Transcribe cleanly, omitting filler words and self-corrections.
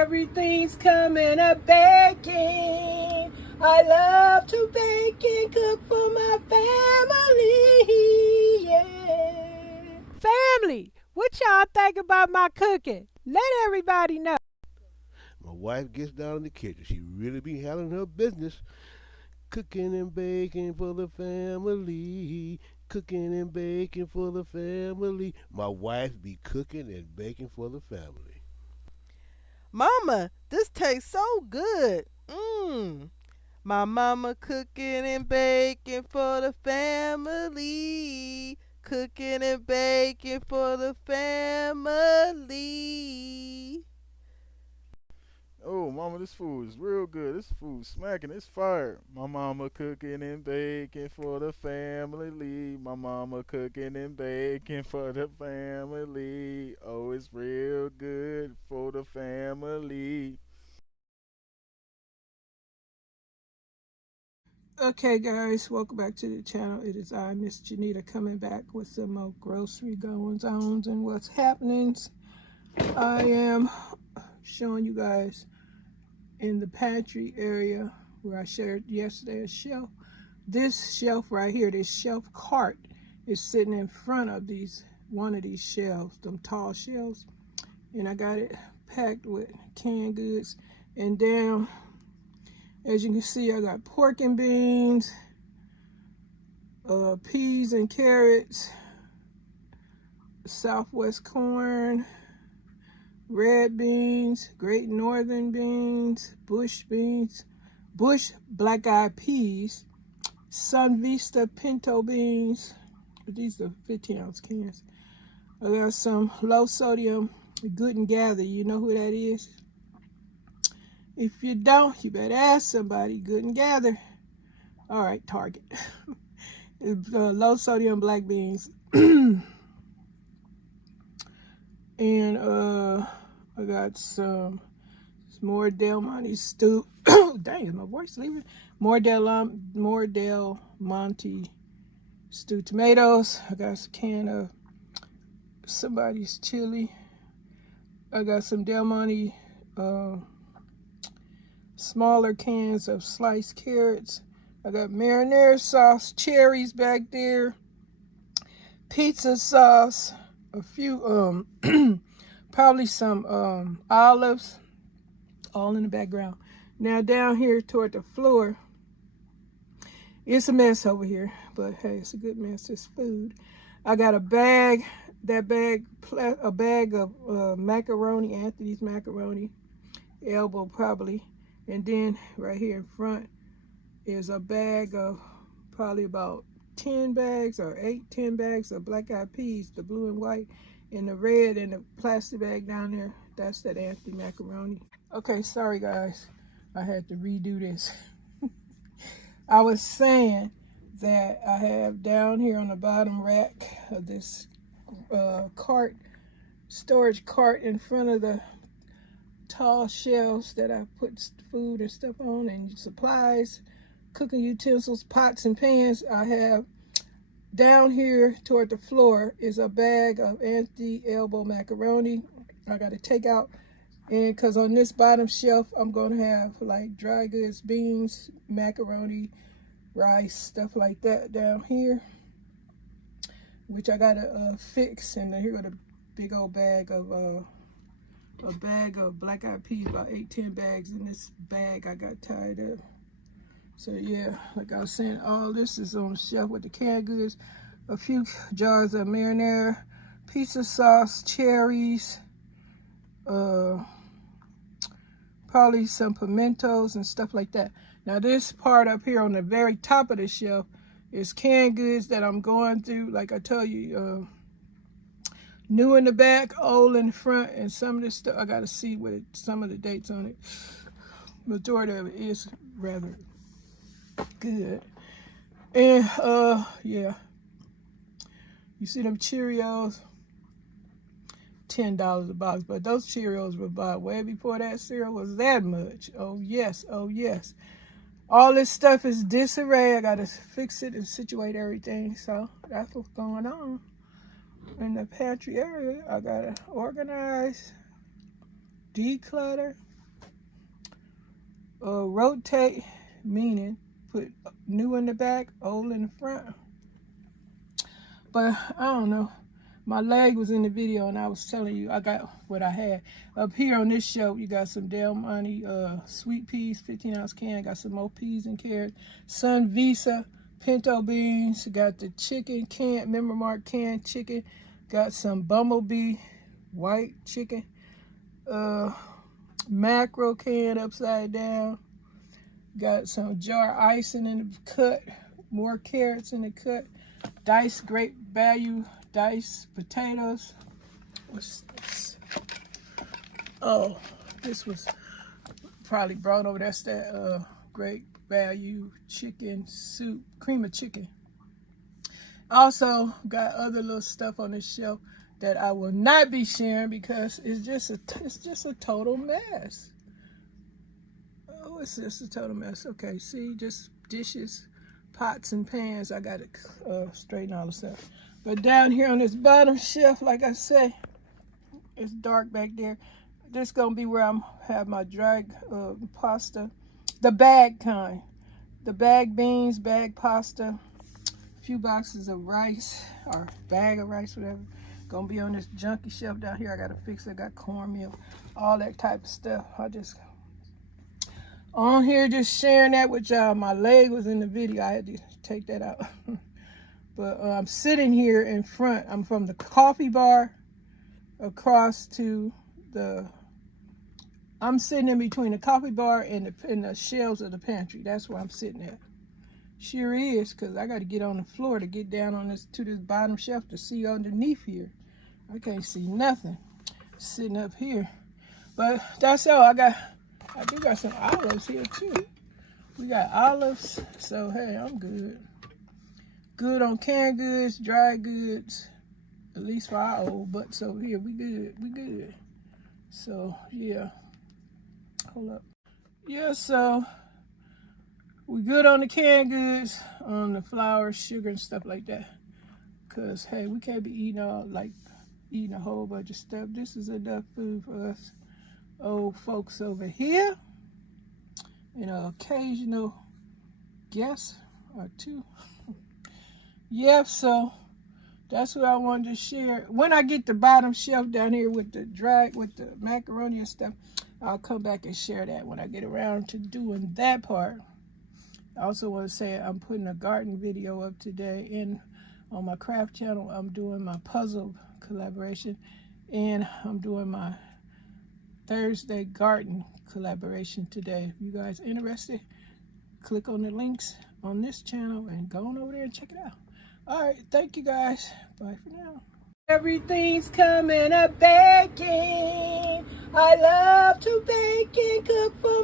Everything's coming up baking. I love to bake and cook for my family. Yeah. Family, what y'all think about my cooking? Let everybody know. My wife gets down in the kitchen. She really be handling her business. Cooking and baking for the family. Cooking and baking for the family. My wife be cooking and baking for the family. Mama, this tastes so good. Mmm. My mama cooking and baking for the family. Cooking and baking for the family. Oh, mama, this food is real good. This food smacking. It's fire. My mama cooking and baking for the family. My mama cooking and baking for the family. Oh, it's real good for the family. Okay, guys, welcome back to the channel. It is I, Miss Janita, coming back with some more grocery goings on and what's happening. I am showing you guys in the pantry area where I shared yesterday a shelf. This shelf right here, this shelf cart, is sitting in front of one of these shelves, them tall shelves, and I got it packed with canned goods. And down, as you can see, I got pork and beans, peas and carrots, Southwest corn, red beans, great northern beans, bush black-eyed peas, Sun Vista pinto beans. These are 15-ounce cans. I got some low sodium Good and Gather. You know who that is? If you don't, you better ask somebody. Good and Gather. All right, Target. Low sodium black beans. And I got some more Del Monte stew. Dang, my voice leaving. More Del Monte stewed tomatoes. I got a can of somebody's chili. I got some Del Monte smaller cans of sliced carrots. I got marinara sauce, cherries back there, pizza sauce, a few probably some olives, all in the background. Now down here toward the floor, it's a mess over here, but hey, it's a good mess. It's food. I got a bag of macaroni, Anthony's macaroni, elbow probably. And then right here in front is a bag of probably about 10 bags or 10 bags of black-eyed peas, the blue and white, and the red in the plastic bag down there. That's that Anthony macaroni. Okay, sorry guys, I had to redo this. I was saying that I have down here on the bottom rack of this storage cart in front of the tall shelves that I put food and stuff on, and supplies, cooking utensils, pots and pans. I have down here toward the floor is a bag of Anthony elbow macaroni. I got to take out, and because on this bottom shelf I'm going to have like dry goods, beans, macaroni, rice, stuff like that down here, which I got to fix. And then here got a big old bag of black-eyed peas, about 8-10 bags in this bag I got tied up. So yeah, like I was saying, all this is on the shelf with the canned goods, a few jars of marinara, pizza sauce, cherries, probably some pimentos and stuff like that. Now this part up here on the very top of the shelf is canned goods that I'm going through. Like I told you, new in the back, old in the front, and some of this stuff I gotta see with some of the dates on it. Majority of it is rather good. And yeah, you see them Cheerios, $10 a box, but those Cheerios were bought way before that cereal was that much. Oh yes, oh yes. All this stuff is disarray. I gotta fix it and situate everything. So that's what's going on in the pantry area. I gotta organize, declutter, Rotate, meaning put new in the back, old in the front. But I don't know. My leg was in the video, and I was telling you I got what I had. Up here on this shelf, you got some Del Monte sweet peas, 15-ounce can. Got some more peas and carrots. Sun Visa pinto beans. Got the chicken can, Member Mark canned chicken. Got some Bumblebee white chicken. Mackerel can upside down. Got some jar icing in the cut. More carrots in the cut. Diced great value diced potatoes. What's this? Oh, this was probably brought over. That's that great value chicken soup, cream of chicken. Also got other little stuff on this shelf that I will not be sharing because it's just a total mess. Oh, it's just a total mess. Okay, see, just dishes, pots and pans. I got to straighten all the stuff. But down here on this bottom shelf, like I say, it's dark back there. This gonna be where I'm have my dried pasta, the bag kind, the bag beans, bag pasta, a few boxes of rice or bag of rice, whatever. Gonna be on this junky shelf down here. I gotta fix it. I got cornmeal, all that type of stuff. I just on here just sharing that with y'all. My leg was in the video. I had to take that out. But I'm sitting here in front. I'm from the coffee bar across to the, I'm sitting in between the coffee bar and the shelves of the pantry. That's where I'm sitting at. Sure is, because I got to get on the floor to get down on this to this bottom shelf to see underneath here. I can't see nothing sitting up here. But that's all I got. I do got some olives here too. We got olives, so hey, I'm good. Good on canned goods, dry goods, at least for our old butts over here. We good. So yeah, hold up. Yeah, so we good on the canned goods, on the flour, sugar, and stuff like that. Cause hey, we can't be eating a whole bunch of stuff. This is enough food for us old folks over here. And an occasional guest or two. Yeah, so that's what I wanted to share. When I get the bottom shelf down here with the macaroni and stuff, I'll come back and share that when I get around to doing that part. I also want to say I'm putting a garden video up today, and on my craft channel, I'm doing my puzzle collaboration, and I'm doing my Thursday garden collaboration today. If you guys are interested, click on the links on this channel and go on over there and check it out. All right, thank you guys. Bye for now. Everything's coming up baking. I love to bake and cook for